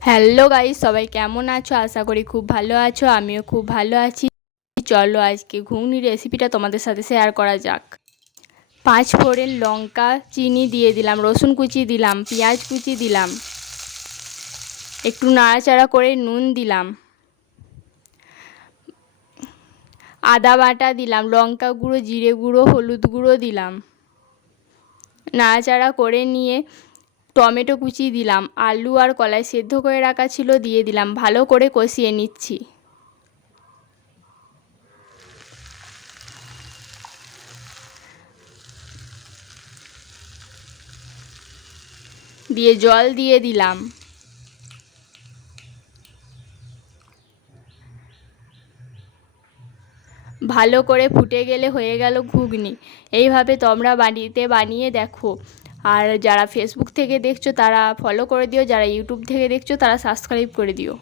Hello guys, সবাই কেমন আছো? আশা করি খুব ভালো আছো, আমিও খুব ভালো আছি। চলো আজকে ঘুগনি রেসিপিটা তোমাদের সাথে শেয়ার করা যাক। পাঁচ ফোড়ের লঙ্কা, চিনি দিয়ে দিলাম, রসুন কুচি দিলাম, পেঁয়াজ কুচি দিলাম। একটু নাড়াচাড়া করে নুন দিলাম। আদা বাটা দিলাম, লঙ্কা গুঁড়ো, জিরে গুঁড়ো, হলুদ গুঁড়ো দিলাম। নাড়াচাড়া করে নিয়ে টমেটো কুচি দিলাম, আলু আর কলাই সেদ্ধ করে রাখা ছিল, দিয়ে দিলাম। ভালো করে কষিয়ে নিচ্ছি। দিয়ে জল দিয়ে দিলাম। ভালো করে ফুটে গেলে হয়ে গেল ঘুগনি। এইভাবে তোমরা বাড়িতে বানিয়ে দেখো। আর যারা ফেসবুক থেকে দেখছ, তারা ফলো করে দিও। যারা ইউটিউব থেকে দেখছ, তারা সাবস্ক্রাইব করে দিও।